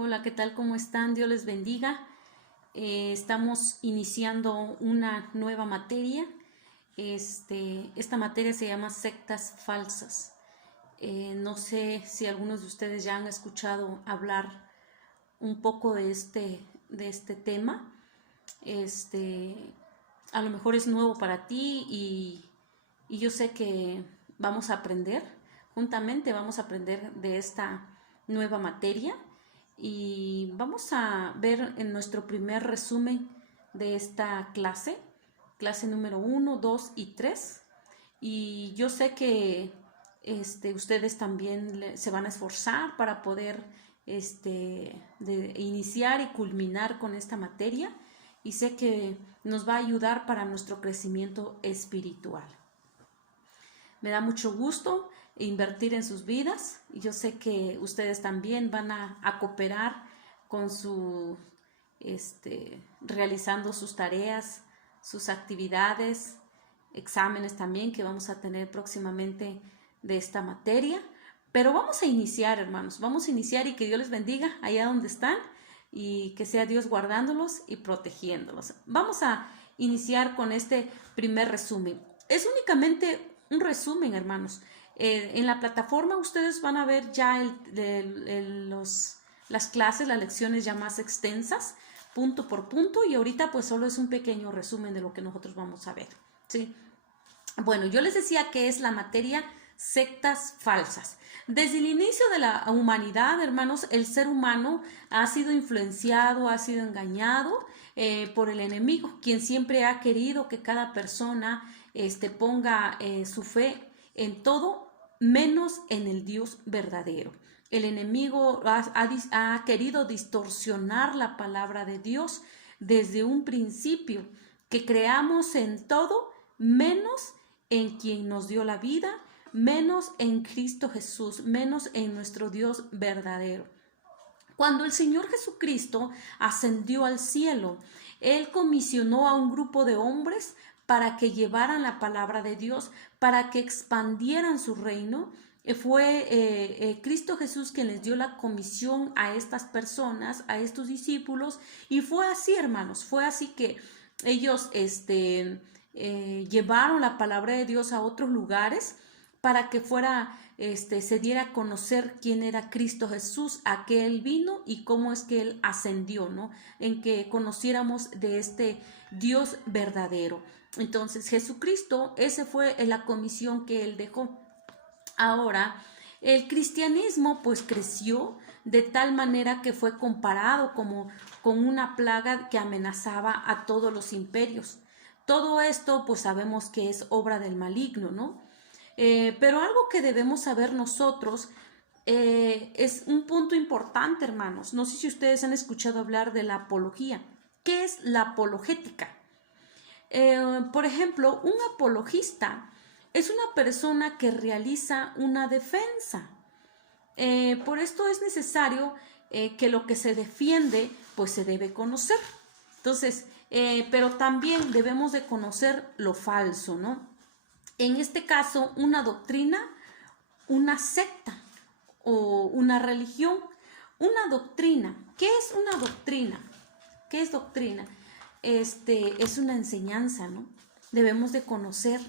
Hola, ¿qué tal? ¿Cómo están? Dios les bendiga. Estamos iniciando una nueva materia. Esta materia se llama sectas falsas. No sé si algunos de ustedes ya han escuchado hablar un poco de este tema. Este, a lo mejor es nuevo para ti y yo sé que vamos a aprender, juntamente vamos a aprender de esta nueva materia y vamos a ver en nuestro primer resumen de esta clase número 1, 2 y 3. Y yo sé que ustedes también se van a esforzar para poder iniciar y culminar con esta materia y sé que nos va a ayudar para nuestro crecimiento espiritual. Me da mucho gusto invertir en sus vidas y yo sé que ustedes también van a cooperar con realizando sus tareas, sus actividades, exámenes también que vamos a tener próximamente de esta materia. Pero vamos a iniciar, hermanos, vamos a iniciar y que Dios les bendiga allá donde están y que sea Dios guardándolos y protegiéndolos. Vamos a iniciar con este primer resumen. Es únicamente un resumen, hermanos. En la plataforma ustedes van a ver ya las clases, las lecciones ya más extensas, punto por punto, y ahorita pues solo es un pequeño resumen de lo que nosotros vamos a ver, ¿sí? Bueno, yo les decía que es la materia sectas falsas. Desde el inicio de la humanidad, hermanos, el ser humano ha sido influenciado, ha sido engañado por el enemigo, quien siempre ha querido que cada persona ponga su fe en todo menos en el Dios verdadero. El enemigo ha querido distorsionar la palabra de Dios desde un principio, que creamos en todo menos en quien nos dio la vida, menos en Cristo Jesús, menos en nuestro Dios verdadero. Cuando el Señor Jesucristo ascendió al cielo, Él comisionó a un grupo de hombres para que llevaran la palabra de Dios, para que expandieran su reino. Fue Cristo Jesús quien les dio la comisión a estas personas, a estos discípulos, y fue así, hermanos, fue así que ellos llevaron la palabra de Dios a otros lugares para que se diera a conocer quién era Cristo Jesús, a qué Él vino y cómo es que Él ascendió, ¿no? En que conociéramos de este Dios verdadero. Entonces, Jesucristo, esa fue la comisión que Él dejó. Ahora, el cristianismo pues creció de tal manera que fue comparado como con una plaga que amenazaba a todos los imperios. Todo esto pues sabemos que es obra del maligno, ¿no? Pero algo que debemos saber nosotros es un punto importante, hermanos. No sé si ustedes han escuchado hablar de la apología. ¿Qué es la apologética? Por ejemplo, un apologista es una persona que realiza una defensa. Por esto es necesario que lo que se defiende pues se debe conocer. Entonces, pero también debemos de conocer lo falso, ¿no? En este caso, una doctrina, una secta o una religión. Una doctrina. ¿Qué es una doctrina? ¿Qué es doctrina? Es una enseñanza, ¿no? Debemos de conocer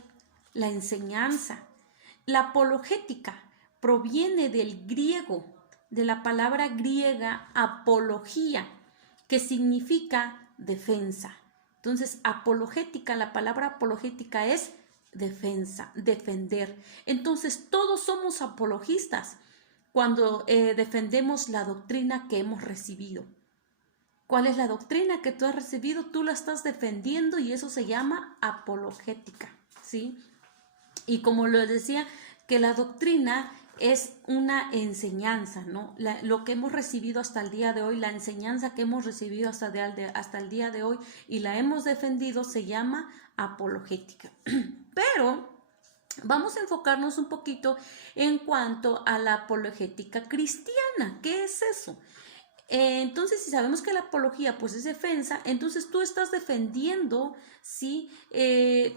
la enseñanza. La apologética proviene del griego, de la palabra griega apología, que significa defensa. Entonces, apologética, la palabra apologética es defensa, defender. Entonces, todos somos apologistas cuando defendemos la doctrina que hemos recibido. ¿Cuál es la doctrina que tú has recibido? Tú la estás defendiendo y eso se llama apologética, ¿sí? Y como lo decía, que la doctrina es una enseñanza, ¿no? Lo que hemos recibido hasta el día de hoy, la enseñanza que hemos recibido hasta el día de hoy y la hemos defendido se llama apologética. Pero vamos a enfocarnos un poquito en cuanto a la apologética cristiana. ¿Qué es eso? Entonces, si sabemos que la apología pues es defensa, entonces tú estás defendiendo, ¿sí?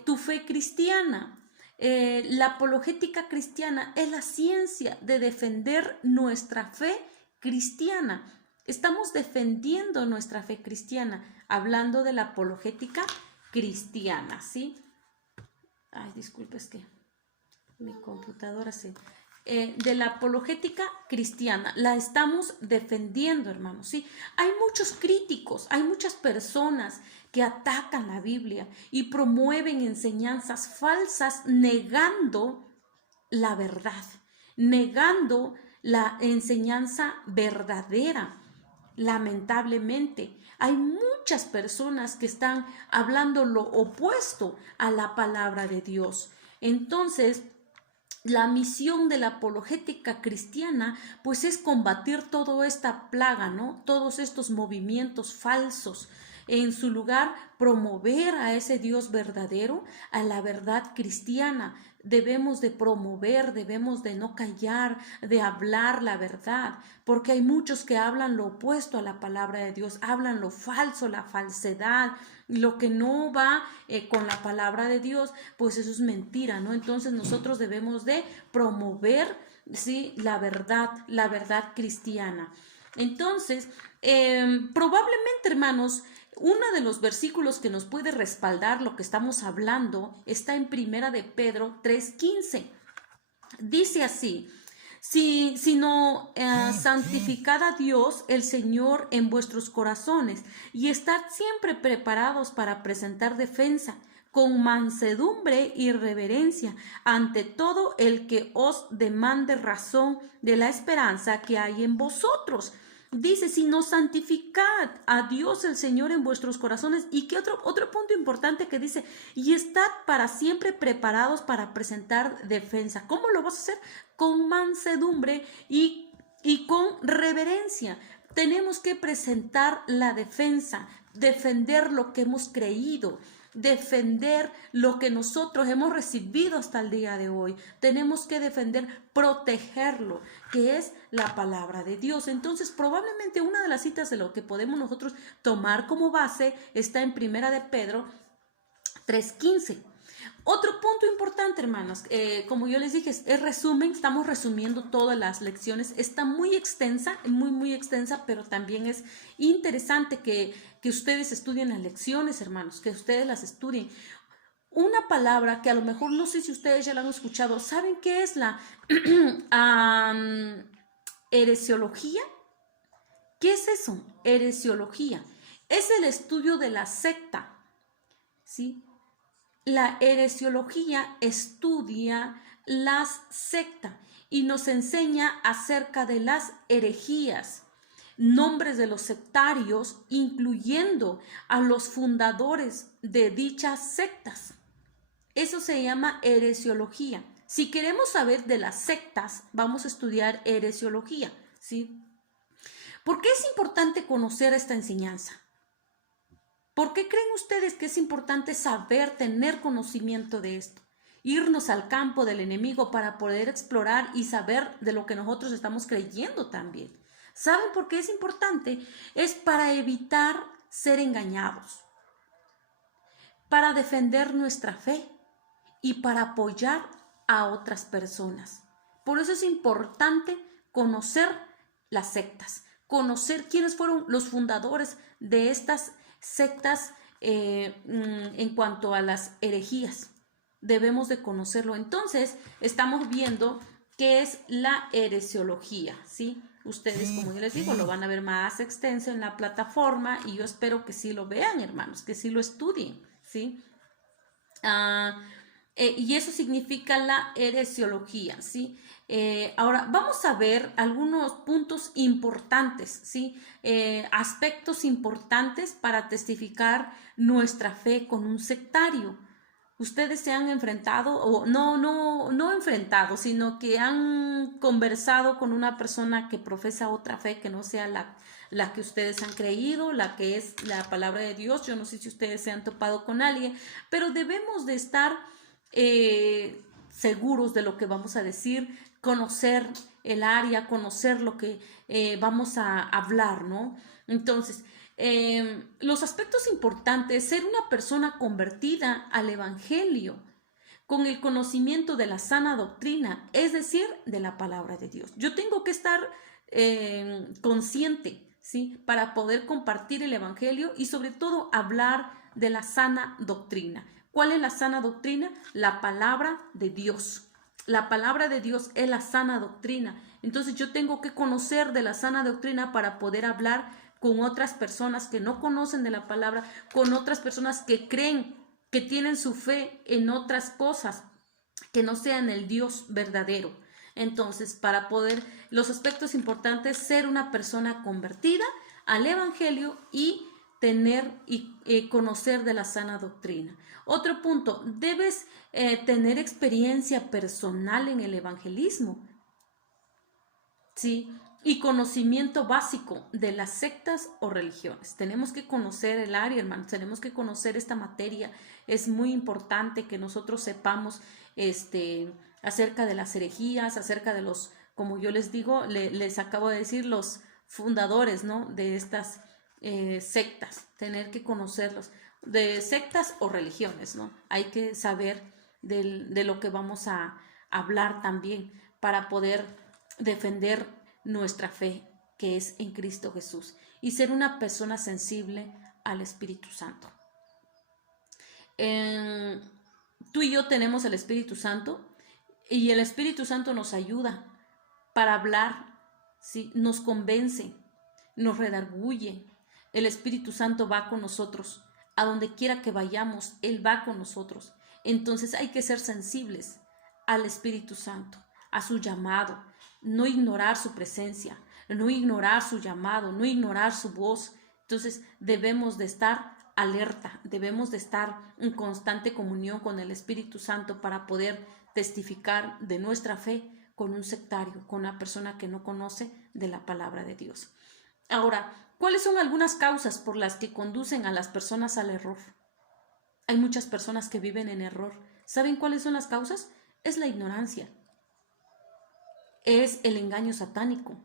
Tu fe cristiana. La apologética cristiana es la ciencia de defender nuestra fe cristiana. Estamos defendiendo nuestra fe cristiana, hablando de la apologética cristiana, ¿sí? Ay, disculpe, es que mi computadora se... de la apologética cristiana, la estamos defendiendo, hermanos, ¿sí? Hay muchos críticos, hay muchas personas que atacan la Biblia y promueven enseñanzas falsas negando la verdad, negando la enseñanza verdadera. Lamentablemente, hay muchas personas que están hablando lo opuesto a la palabra de Dios. Entonces, la misión de la apologética cristiana, pues es combatir toda esta plaga, ¿no? Todos estos movimientos falsos. En su lugar, promover a ese Dios verdadero, a la verdad cristiana. Debemos de promover, debemos de no callar, de hablar la verdad, porque hay muchos que hablan lo opuesto a la palabra de Dios, hablan lo falso, la falsedad, lo que no va con la palabra de Dios, pues eso es mentira, ¿no? Entonces nosotros debemos de promover, ¿sí?, la verdad cristiana. Entonces, probablemente, hermanos, uno de los versículos que nos puede respaldar lo que estamos hablando está en Primera de Pedro 3:15. Dice así: sino santificad a Dios el Señor en vuestros corazones y estad siempre preparados para presentar defensa con mansedumbre y reverencia ante todo el que os demande razón de la esperanza que hay en vosotros. Dice, sino santificad a Dios el Señor en vuestros corazones. Y que otro punto importante que dice, y estad para siempre preparados para presentar defensa. ¿Cómo lo vas a hacer? Con mansedumbre y con reverencia. Tenemos que presentar la defensa, defender lo que hemos creído, defender lo que nosotros hemos recibido hasta el día de hoy. Tenemos que defender, protegerlo, que es la palabra de Dios. Entonces, probablemente una de las citas de lo que podemos nosotros tomar como base está en Primera de Pedro 3:15. Otro punto importante, hermanos, como yo les dije, es resumen, estamos resumiendo todas las lecciones, está muy extensa, muy extensa, pero también es interesante que ustedes estudien las lecciones, hermanos, que ustedes las estudien. Una palabra que a lo mejor no sé si ustedes ya la han escuchado, ¿saben qué es la heresiología? ¿Qué es eso? Heresiología. Es el estudio de la secta, ¿sí? La heresiología estudia las sectas y nos enseña acerca de las herejías, nombres de los sectarios, incluyendo a los fundadores de dichas sectas. Eso se llama heresiología. Si queremos saber de las sectas, vamos a estudiar heresiología, ¿sí? ¿Por qué es importante conocer esta enseñanza? ¿Por qué creen ustedes que es importante saber, tener conocimiento de esto? Irnos al campo del enemigo para poder explorar y saber de lo que nosotros estamos creyendo también. ¿Saben por qué es importante? Es para evitar ser engañados, para defender nuestra fe y para apoyar a otras personas. Por eso es importante conocer las sectas, conocer quiénes fueron los fundadores de estas sectas en cuanto a las herejías. Debemos de conocerlo. Entonces, estamos viendo qué es la heresiología, ¿sí? Ustedes, como yo les digo, lo van a ver más extenso en la plataforma y yo espero que sí lo vean, hermanos, que sí lo estudien, ¿sí? Y eso significa la heresiología, ¿sí? Ahora vamos a ver algunos puntos importantes, ¿sí? Aspectos importantes para testificar nuestra fe con un sectario. Ustedes se han enfrentado, o no enfrentado, sino que han conversado con una persona que profesa otra fe que no sea la que ustedes han creído, la que es la palabra de Dios. Yo no sé si ustedes se han topado con alguien, pero debemos de estar seguros de lo que vamos a decir, conocer el área, conocer lo que vamos a hablar, ¿no? Entonces, los aspectos importantes, ser una persona convertida al Evangelio con el conocimiento de la sana doctrina, es decir, de la palabra de Dios. Yo tengo que estar consciente ¿sí? Para poder compartir el evangelio y sobre todo hablar de la sana doctrina. ¿Cuál es la sana doctrina? La palabra de Dios. La palabra de Dios es la sana doctrina. Entonces yo tengo que conocer de la sana doctrina para poder hablar con otras personas que no conocen de la palabra, con otras personas que creen, que tienen su fe en otras cosas, que no sean el Dios verdadero. Entonces, para poder, los aspectos importantes, ser una persona convertida al evangelio y tener y conocer de la sana doctrina. Otro punto, debes tener experiencia personal en el evangelismo, ¿sí? Y conocimiento básico de las sectas o religiones. Tenemos que conocer el área, hermanos, tenemos que conocer esta materia. Es muy importante que nosotros sepamos acerca de las herejías, acerca de los, como yo les digo, les acabo de decir, los fundadores, ¿no? De estas sectas, tener que conocerlos, de sectas o religiones, ¿no? Hay que saber de lo que vamos a hablar también para poder defender nuestra fe que es en Cristo Jesús y ser una persona sensible al Espíritu Santo. Tú y yo tenemos el Espíritu Santo y el Espíritu Santo nos ayuda para hablar, ¿sí? Nos convence, nos redarguye. El Espíritu Santo va con nosotros. A donde quiera que vayamos, Él va con nosotros. Entonces hay que ser sensibles al Espíritu Santo, a su llamado, no ignorar su presencia, no ignorar su llamado, no ignorar su voz. Entonces debemos de estar alerta, debemos de estar en constante comunión con el Espíritu Santo para poder testificar de nuestra fe con un sectario, con una persona que no conoce de la palabra de Dios. Ahora, ¿cuáles son algunas causas por las que conducen a las personas al error? Hay muchas personas que viven en error. ¿Saben cuáles son las causas? Es la ignorancia, es el engaño satánico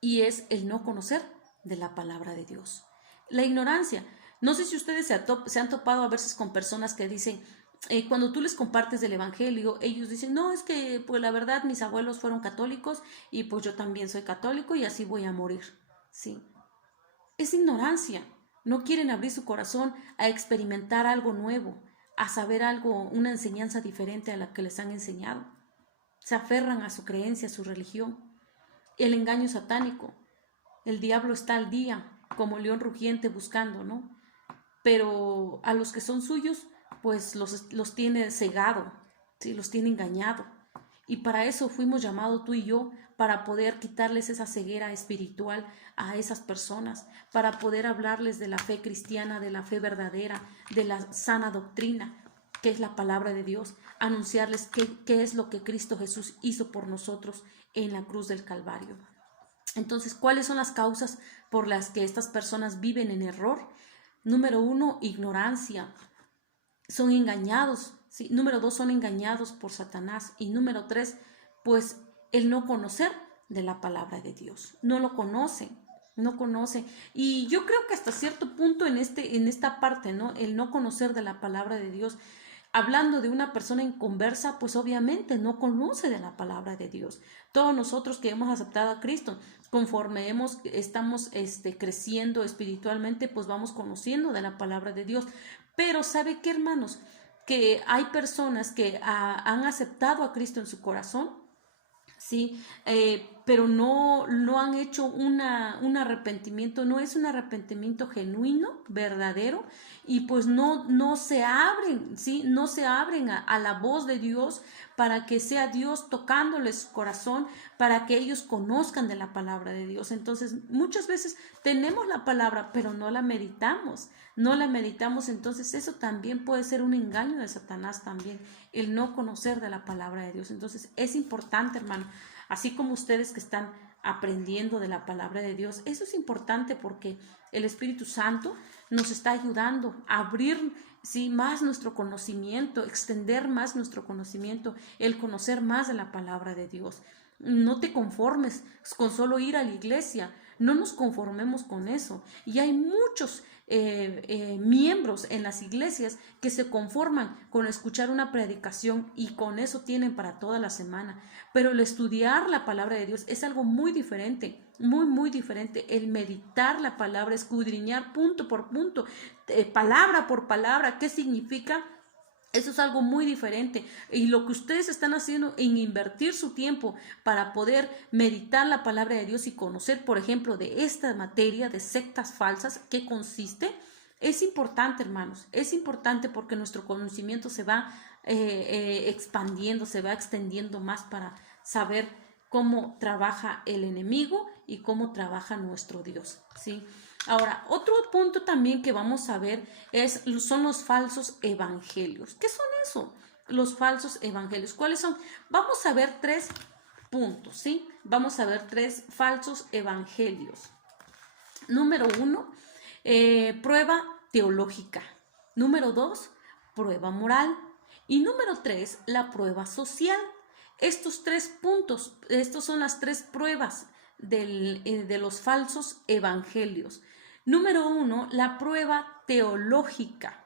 y es el no conocer de la palabra de Dios. La ignorancia. No sé si ustedes se han topado a veces con personas que dicen, cuando tú les compartes del evangelio, ellos dicen, no, es que pues la verdad mis abuelos fueron católicos y pues yo también soy católico y así voy a morir. Sí. Es ignorancia. No quieren abrir su corazón a experimentar algo nuevo, a saber algo, una enseñanza diferente a la que les han enseñado. Se aferran a su creencia, a su religión. El engaño satánico. El diablo está al día, como león rugiente buscando, ¿no? Pero a los que son suyos, pues los tiene cegado, ¿sí? Los tiene engañado. Y para eso fuimos llamados tú y yo, para poder quitarles esa ceguera espiritual a esas personas, para poder hablarles de la fe cristiana, de la fe verdadera, de la sana doctrina, que es la palabra de Dios, anunciarles qué es lo que Cristo Jesús hizo por nosotros en la cruz del Calvario. Entonces, ¿cuáles son las causas por las que estas personas viven en error? Número 1, ignorancia. Son engañados. ¿Sí? Número 2, son engañados por Satanás. Y número 3, pues el no conocer de la palabra de Dios. No lo conocen, no conocen. Y yo creo que hasta cierto punto en esta parte, ¿no? El no conocer de la palabra de Dios. Hablando de una persona inconversa, pues obviamente no conoce de la palabra de Dios. Todos nosotros que hemos aceptado a Cristo, conforme estamos creciendo espiritualmente, pues vamos conociendo de la palabra de Dios. Pero ¿sabe qué, hermanos? Que hay personas que han aceptado a Cristo en su corazón, ¿sí? Pero no han hecho un arrepentimiento, no es un arrepentimiento genuino, verdadero, y pues no se abren, ¿sí? No se abren a la voz de Dios para que sea Dios tocándoles su corazón, para que ellos conozcan de la palabra de Dios. Entonces, muchas veces tenemos la palabra, pero no la meditamos, entonces eso también puede ser un engaño de Satanás también, el no conocer de la palabra de Dios. Entonces, es importante, hermano, así como ustedes que están aprendiendo de la palabra de Dios, eso es importante porque el Espíritu Santo nos está ayudando a abrir, sí, más nuestro conocimiento, extender más nuestro conocimiento, el conocer más de la palabra de Dios. No te conformes con solo ir a la iglesia. No nos conformemos con eso. Y hay muchos miembros en las iglesias que se conforman con escuchar una predicación y con eso tienen para toda la semana. Pero el estudiar la palabra de Dios es algo muy diferente, muy, muy diferente. El meditar la palabra, escudriñar punto por punto, palabra por palabra, ¿qué significa? Eso es algo muy diferente. Y lo que ustedes están haciendo en invertir su tiempo para poder meditar la palabra de Dios y conocer, por ejemplo, de esta materia de sectas falsas, ¿qué consiste? Es importante, hermanos. Es importante porque nuestro conocimiento se va expandiendo, se va extendiendo más para saber cómo trabaja el enemigo y cómo trabaja nuestro Dios, ¿sí? Ahora, otro punto también que vamos a ver son los falsos evangelios. ¿Qué son eso? Los falsos evangelios. ¿Cuáles son? Vamos a ver 3 puntos, ¿sí? Vamos a ver 3 falsos evangelios. Número 1, prueba teológica. Número 2, prueba moral. Y número 3, la prueba social. Estos 3 puntos, estos son las 3 pruebas de los falsos evangelios. Número 1, la prueba teológica.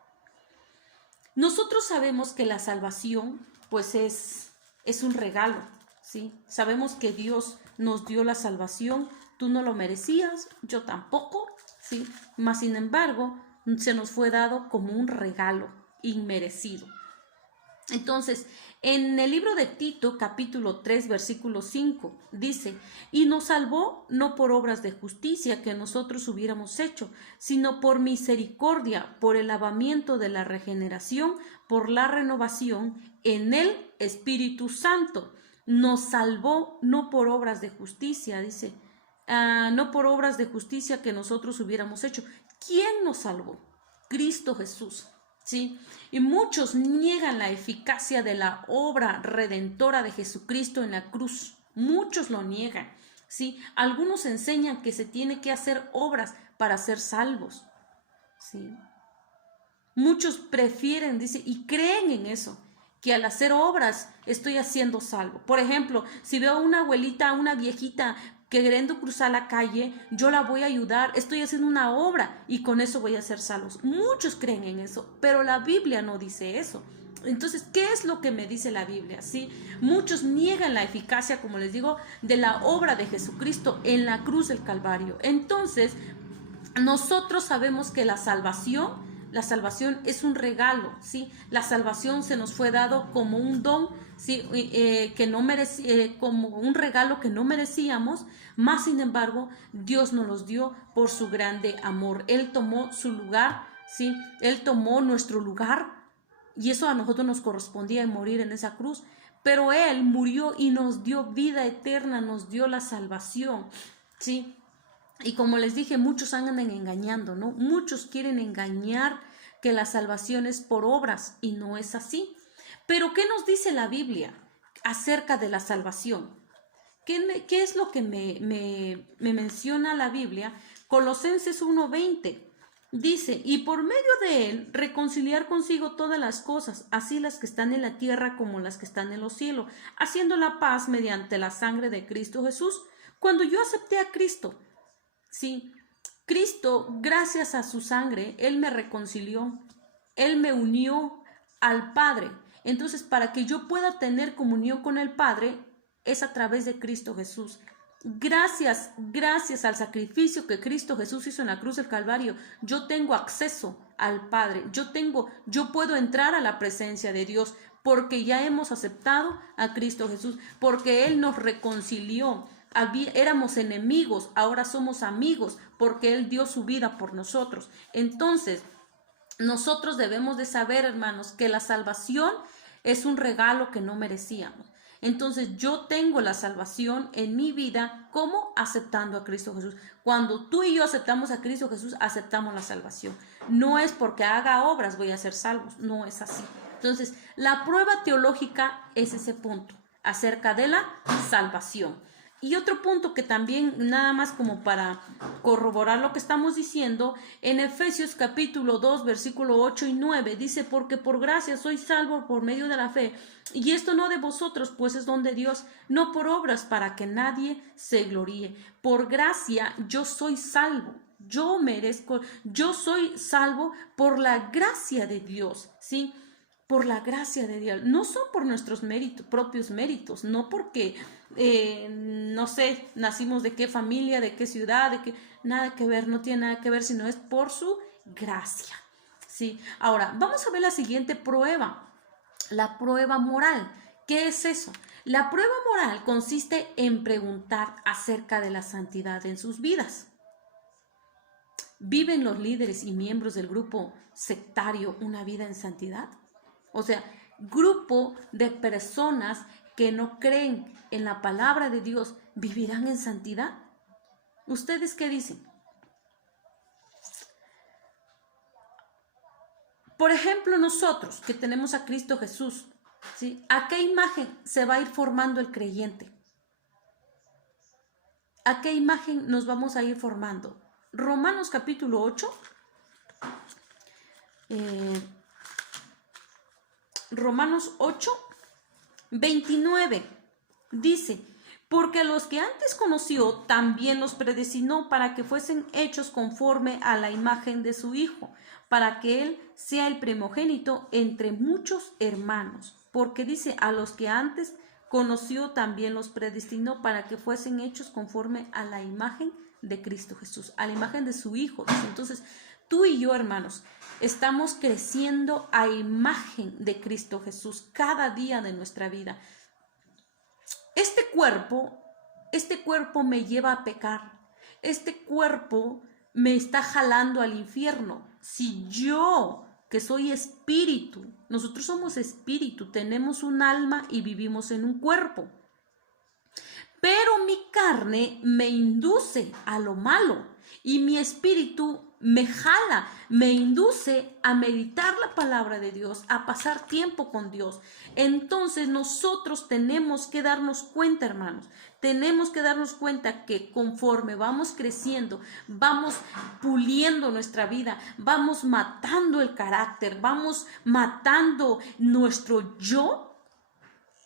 Nosotros sabemos que la salvación, pues es un regalo, ¿sí? Sabemos que Dios nos dio la salvación, tú no lo merecías, yo tampoco, ¿sí? Mas sin embargo, se nos fue dado como un regalo inmerecido. Entonces, en el libro de Tito, capítulo 3, versículo 5, dice, y nos salvó no por obras de justicia que nosotros hubiéramos hecho, sino por misericordia, por el lavamiento de la regeneración, por la renovación en el Espíritu Santo. Nos salvó no por obras de justicia, dice, no por obras de justicia que nosotros hubiéramos hecho. ¿Quién nos salvó? Cristo Jesús. ¿Sí? Y muchos niegan la eficacia de la obra redentora de Jesucristo en la cruz. Muchos lo niegan, ¿sí? Algunos enseñan que se tiene que hacer obras para ser salvos, ¿sí? Muchos prefieren, dice, y creen en eso, que al hacer obras estoy haciendo salvo. Por ejemplo, si veo a una abuelita, una viejita queriendo cruzar la calle, yo la voy a ayudar, estoy haciendo una obra y con eso voy a ser salvos. Muchos creen en eso, pero la Biblia no dice eso. Entonces, ¿qué es lo que me dice la Biblia? ¿Sí? Muchos niegan la eficacia, como les digo, de la obra de Jesucristo en la cruz del Calvario. Entonces, nosotros sabemos que la salvación es un regalo, ¿sí? La salvación se nos fue dado como un don, ¿sí? Que no como un regalo que no merecíamos, más sin embargo, Dios nos los dio por su grande amor. Él tomó su lugar, ¿sí? Él tomó nuestro lugar y eso a nosotros nos correspondía morir en esa cruz, pero Él murió y nos dio vida eterna, nos dio la salvación, ¿sí? Y como les dije, muchos andan engañando, ¿no? Muchos quieren engañar que la salvación es por obras y no es así. Pero ¿qué nos dice la Biblia acerca de la salvación? ¿Qué es lo que me menciona la Biblia? Colosenses 1:20 dice, y por medio de él reconciliar consigo todas las cosas, así las que están en la tierra como las que están en los cielos, haciendo la paz mediante la sangre de Cristo Jesús. Cuando yo acepté a Cristo, sí, Cristo, gracias a su sangre, Él me reconcilió, Él me unió al Padre. Entonces, para que yo pueda tener comunión con el Padre, es a través de Cristo Jesús. Gracias al sacrificio que Cristo Jesús hizo en la cruz del Calvario, yo tengo acceso al Padre, yo puedo entrar a la presencia de Dios, porque ya hemos aceptado a Cristo Jesús, porque Él nos reconcilió. Éramos enemigos, ahora somos amigos, porque Él dio su vida por nosotros. Entonces, nosotros debemos de saber, hermanos, que la salvación es un regalo que no merecíamos. Entonces, yo tengo la salvación en mi vida como aceptando a Cristo Jesús. Cuando tú y yo aceptamos a Cristo Jesús, aceptamos la salvación. No es porque haga obras voy a ser salvos, no es así. Entonces, la prueba teológica es ese punto acerca de la salvación. Y otro punto que también, nada más como para corroborar lo que estamos diciendo, en Efesios capítulo 2, versículo 8 y 9, dice, porque por gracia sois salvos por medio de la fe, y esto no de vosotros, pues es don de Dios, no por obras para que nadie se gloríe. Por gracia yo soy salvo. Yo merezco, yo soy salvo por la gracia de Dios, ¿sí? Por la gracia de Dios. No son por nuestros méritos, propios méritos, no porque, no sé, nacimos de qué familia, de qué ciudad, de qué, nada que ver, no tiene nada que ver, sino es por su gracia, ¿sí? Ahora, vamos a ver la siguiente prueba, la prueba moral. ¿Qué es eso? La prueba moral consiste en preguntar acerca de la santidad en sus vidas. ¿Viven los líderes y miembros del grupo sectario una vida en santidad? O sea, grupo de personas que no creen en la palabra de Dios, ¿vivirán en santidad? ¿Ustedes qué dicen? Por ejemplo, nosotros que tenemos a Cristo Jesús, ¿sí? ¿A qué imagen se va a ir formando el creyente? ¿A qué imagen nos vamos a ir formando? Romanos capítulo 8, Romanos 8, 29, dice, porque los que antes conoció también los predestinó para que fuesen hechos conforme a la imagen de su Hijo, para que Él sea el primogénito entre muchos hermanos. Porque dice, a los que antes conoció también los predestinó para que fuesen hechos conforme a la imagen de Cristo Jesús, a la imagen de su Hijo. Entonces, tú y yo, hermanos, estamos creciendo a imagen de Cristo Jesús cada día de nuestra vida. Este cuerpo me lleva a pecar. Este cuerpo me está jalando al infierno. Si yo, que soy espíritu, nosotros somos espíritu, tenemos un alma y vivimos en un cuerpo. Pero mi carne me induce a lo malo y mi espíritu me jala, me induce a meditar la palabra de Dios, a pasar tiempo con Dios. Entonces nosotros tenemos que darnos cuenta, hermanos, tenemos que darnos cuenta que conforme vamos creciendo, vamos puliendo nuestra vida, vamos matando el carácter, vamos matando nuestro yo.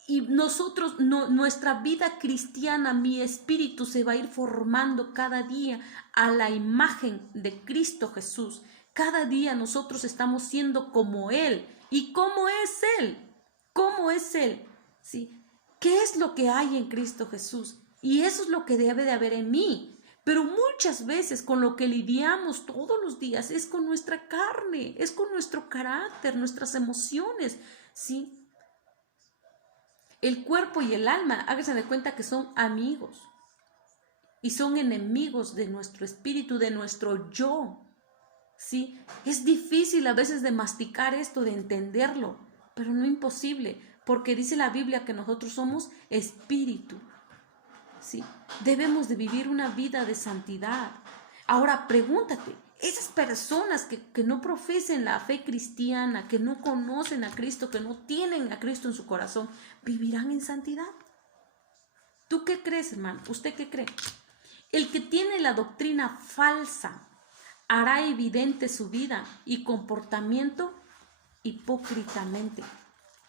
Y nosotros, nuestra vida cristiana, mi espíritu se va a ir formando cada día a la imagen de Cristo Jesús. Cada día nosotros estamos siendo como Él. ¿Y cómo es Él? ¿Cómo es Él? ¿Sí? ¿Qué es lo que hay en Cristo Jesús? Y eso es lo que debe de haber en mí. Pero muchas veces con lo que lidiamos todos los días es con nuestra carne, es con nuestro carácter, nuestras emociones, ¿sí? El cuerpo y el alma, háganse de cuenta que son amigos y son enemigos de nuestro espíritu, de nuestro yo. ¿Sí? Es difícil a veces de masticar esto, de entenderlo, pero no imposible, porque dice la Biblia que nosotros somos espíritu. ¿Sí? Debemos de vivir una vida de santidad. Ahora pregúntate, esas personas que no profesen la fe cristiana, que no conocen a Cristo, que no tienen a Cristo en su corazón, ¿vivirán en santidad? ¿Tú qué crees, hermano? ¿Usted qué cree? El que tiene la doctrina falsa hará evidente su vida y comportamiento hipócritamente.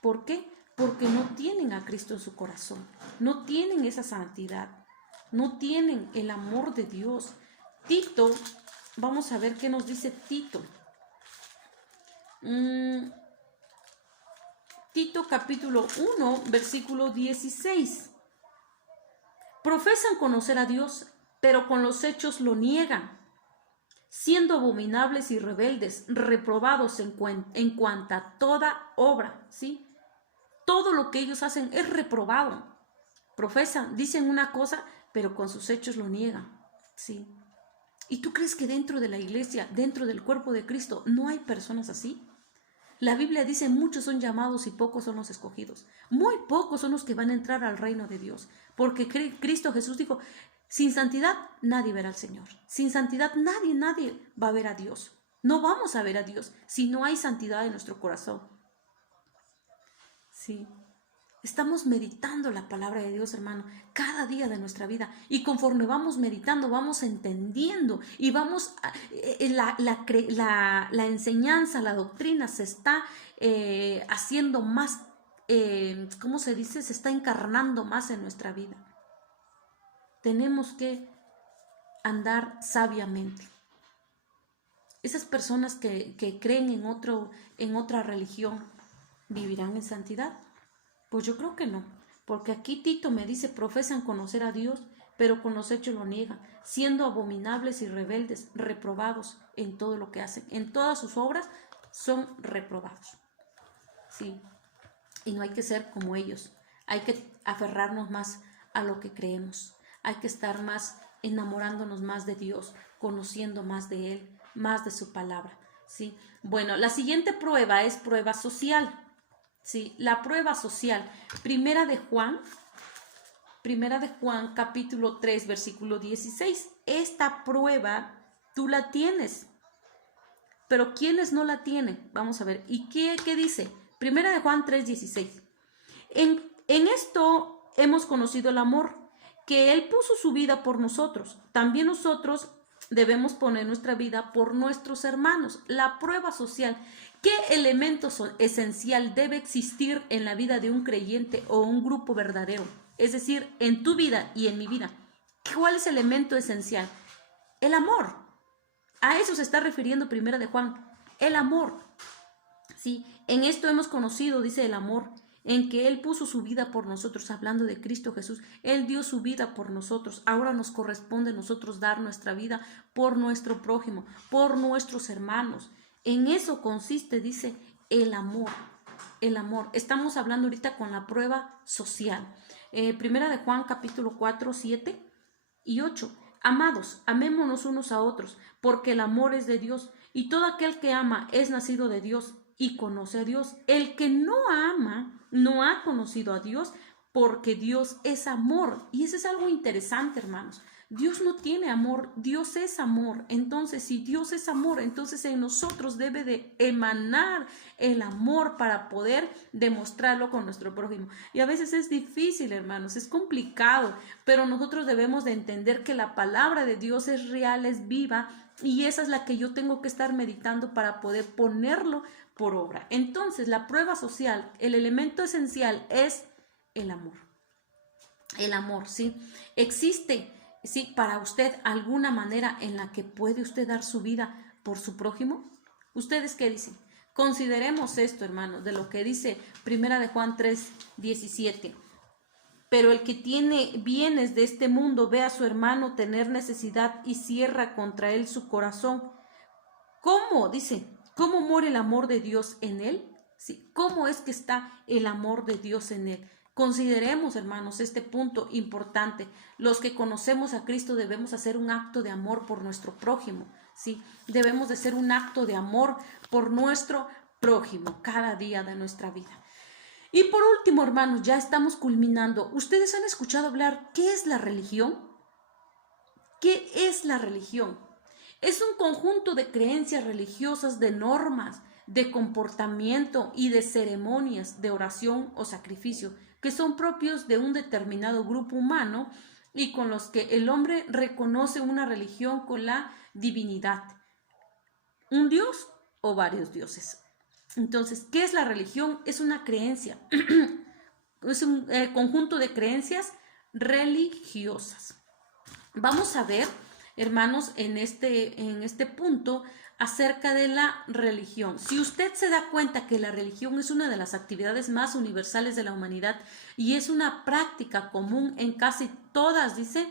¿Por qué? Porque no tienen a Cristo en su corazón, no tienen esa santidad, no tienen el amor de Dios. Tito, vamos a ver qué nos dice Tito. Tito capítulo 1, versículo 16. Profesan conocer a Dios, pero con los hechos lo niegan, siendo abominables y rebeldes, reprobados en cuanto a toda obra, ¿sí? Todo lo que ellos hacen es reprobado. Profesan, dicen una cosa, pero con sus hechos lo niegan, ¿sí? ¿Y tú crees que dentro de la iglesia, dentro del cuerpo de Cristo, no hay personas así? La Biblia dice, muchos son llamados y pocos son los escogidos. Muy pocos son los que van a entrar al reino de Dios. Porque Cristo Jesús dijo, sin santidad nadie verá al Señor. Sin santidad nadie va a ver a Dios. No vamos a ver a Dios si no hay santidad en nuestro corazón. Sí. Estamos meditando la palabra de Dios, hermano, cada día de nuestra vida. Y conforme vamos meditando, vamos entendiendo y vamos, la enseñanza, la doctrina se está haciendo más, ¿cómo se dice? Se está encarnando más en nuestra vida. Tenemos que andar sabiamente. Esas personas que creen en otra religión, ¿vivirán en santidad? Pues yo creo que no, porque aquí Tito me dice, profesan conocer a Dios, pero con los hechos lo niegan, siendo abominables y rebeldes, reprobados en todo lo que hacen. En todas sus obras son reprobados. Sí, y no hay que ser como ellos, hay que aferrarnos más a lo que creemos, hay que estar más enamorándonos más de Dios, conociendo más de Él, más de su palabra. ¿Sí? Bueno, la siguiente prueba es prueba social. Sí, la prueba social. Primera de Juan capítulo 3 versículo 16. Esta prueba tú la tienes, pero ¿quiénes no la tienen? Vamos a ver. ¿Y qué dice? Primera de Juan 3, 16. En esto hemos conocido el amor, que Él puso su vida por nosotros. También nosotros debemos poner nuestra vida por nuestros hermanos. La prueba social. ¿Qué elemento esencial debe existir en la vida de un creyente o un grupo verdadero? Es decir, en tu vida y en mi vida. ¿Cuál es el elemento esencial? El amor. A eso se está refiriendo Primera de Juan. El amor. ¿Sí? En esto hemos conocido, dice, el amor, en que Él puso su vida por nosotros, hablando de Cristo Jesús. Él dio su vida por nosotros. Ahora nos corresponde a nosotros dar nuestra vida por nuestro prójimo, por nuestros hermanos. En eso consiste, dice, el amor. El amor. Estamos hablando ahorita con la prueba social. Primera de Juan, capítulo 4, 7 y 8. Amados, amémonos unos a otros, porque el amor es de Dios, y todo aquel que ama es nacido de Dios y conoce a Dios. El que no ama no ha conocido a Dios, porque Dios es amor. Y eso es algo interesante, hermanos. Dios no tiene amor, Dios es amor. Entonces, si Dios es amor, entonces en nosotros debe de emanar el amor para poder demostrarlo con nuestro prójimo. Y a veces es difícil, hermanos, es complicado, pero nosotros debemos de entender que la palabra de Dios es real, es viva, y esa es la que yo tengo que estar meditando para poder ponerlo por obra. Entonces, la prueba social, el elemento esencial es el amor. El amor, ¿sí? Existe, ¿sí?, para usted alguna manera en la que puede usted dar su vida por su prójimo. ¿Ustedes qué dicen? Consideremos esto, hermanos, de lo que dice Primera de Juan 3, 17. Pero el que tiene bienes de este mundo ve a su hermano tener necesidad y cierra contra él su corazón. ¿Cómo? Dice, ¿cómo mora el amor de Dios en él? ¿Sí? ¿Cómo es que está el amor de Dios en él? Consideremos, hermanos, este punto importante. Los que conocemos a Cristo debemos hacer un acto de amor por nuestro prójimo, ¿sí? Debemos de hacer un acto de amor por nuestro prójimo cada día de nuestra vida. Y por último, hermanos, ya estamos culminando. ¿Ustedes han escuchado hablar qué es la religión? ¿Qué es la religión? Es un conjunto de creencias religiosas, de normas, de comportamiento y de ceremonias de oración o sacrificio que son propios de un determinado grupo humano y con los que el hombre reconoce una religión con la divinidad, un dios o varios dioses. Entonces, ¿qué es la religión? Es una creencia, es un conjunto de creencias religiosas. Vamos a ver, hermanos, en este punto acerca de la religión. Si usted se da cuenta que la religión es una de las actividades más universales de la humanidad y es una práctica común en casi todas, dice,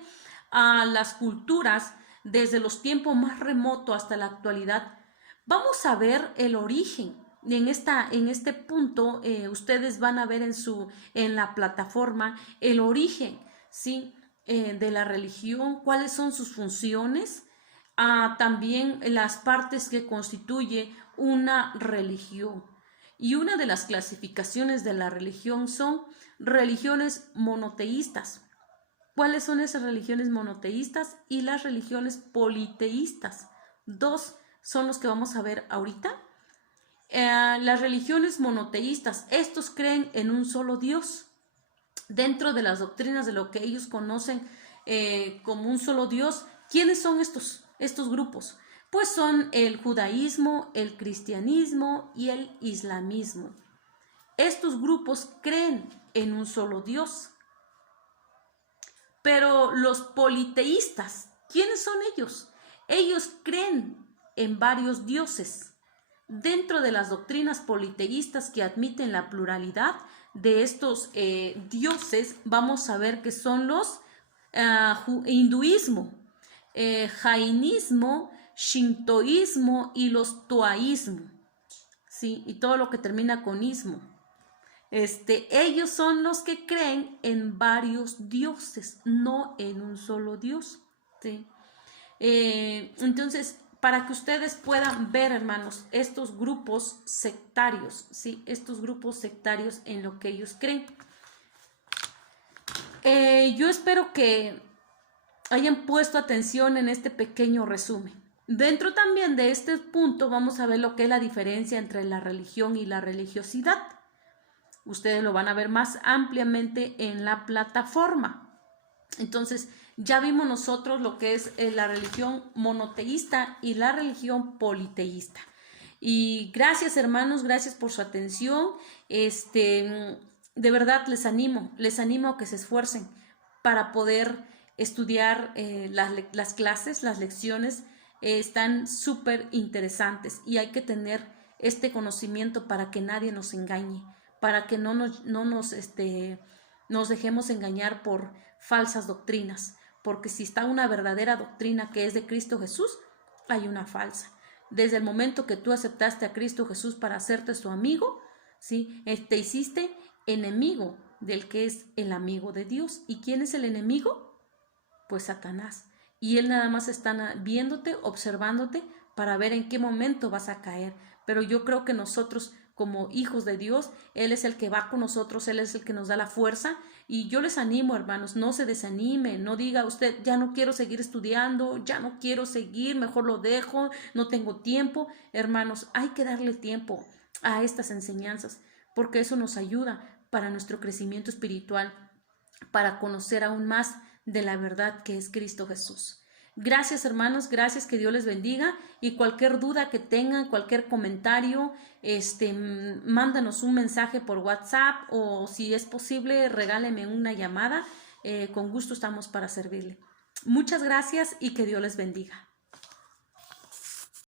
a las culturas, desde los tiempos más remotos hasta la actualidad, vamos a ver el origen. En este punto ustedes van a ver en la plataforma el origen, ¿sí?, de la religión, cuáles son sus funciones, también las partes que constituye una religión. Y una de las clasificaciones de la religión son religiones monoteístas. ¿Cuáles son esas religiones monoteístas? Y las religiones politeístas. Dos son los que vamos a ver ahorita. Las religiones monoteístas, estos creen en un solo Dios, dentro de las doctrinas de lo que ellos conocen como un solo Dios. ¿Quiénes son estos grupos? Pues son el judaísmo, el cristianismo y el islamismo. Estos grupos creen en un solo Dios. Pero los politeístas, ¿quiénes son ellos? Ellos creen en varios dioses. Dentro de las doctrinas politeístas que admiten la pluralidad de estos dioses, vamos a ver que son los hinduismo, jainismo, shintoísmo y los toaísmo, ¿sí? Y todo lo que termina con ismo. Ellos son los que creen en varios dioses, no en un solo Dios, ¿sí? Entonces, para que ustedes puedan ver, hermanos, estos grupos sectarios, ¿sí? Estos grupos sectarios en lo que ellos creen. Yo espero que hayan puesto atención en este pequeño resumen. Dentro también de este punto vamos a ver lo que es la diferencia entre la religión y la religiosidad. Ustedes lo van a ver más ampliamente en la plataforma. Entonces, ya vimos nosotros lo que es la religión monoteísta y la religión politeísta. Y gracias, hermanos, gracias por su atención. De verdad les animo a que se esfuercen para poder estudiar las clases, las lecciones. Están súper interesantes y hay que tener este conocimiento para que nadie nos engañe, para que no nos dejemos engañar por falsas doctrinas, porque si está una verdadera doctrina que es de Cristo Jesús, hay una falsa. Desde el momento que tú aceptaste a Cristo Jesús para hacerte su amigo, ¿sí? Te hiciste enemigo del que es el amigo de Dios. ¿Y quién es el enemigo? Pues Satanás. Y él nada más está viéndote, observándote para ver en qué momento vas a caer. Pero yo creo que nosotros, como hijos de Dios, Él es el que va con nosotros, Él es el que nos da la fuerza. Y yo les animo, hermanos, no se desanime, no diga usted, ya no quiero seguir estudiando, ya no quiero seguir, mejor lo dejo, no tengo tiempo. Hermanos, hay que darle tiempo a estas enseñanzas, porque eso nos ayuda para nuestro crecimiento espiritual, para conocer aún más de la verdad que es Cristo Jesús. Gracias, hermanos, gracias, que Dios les bendiga, y cualquier duda que tengan, cualquier comentario, mándanos un mensaje por WhatsApp, o si es posible, regáleme una llamada. Con gusto estamos para servirle. Muchas gracias y que Dios les bendiga.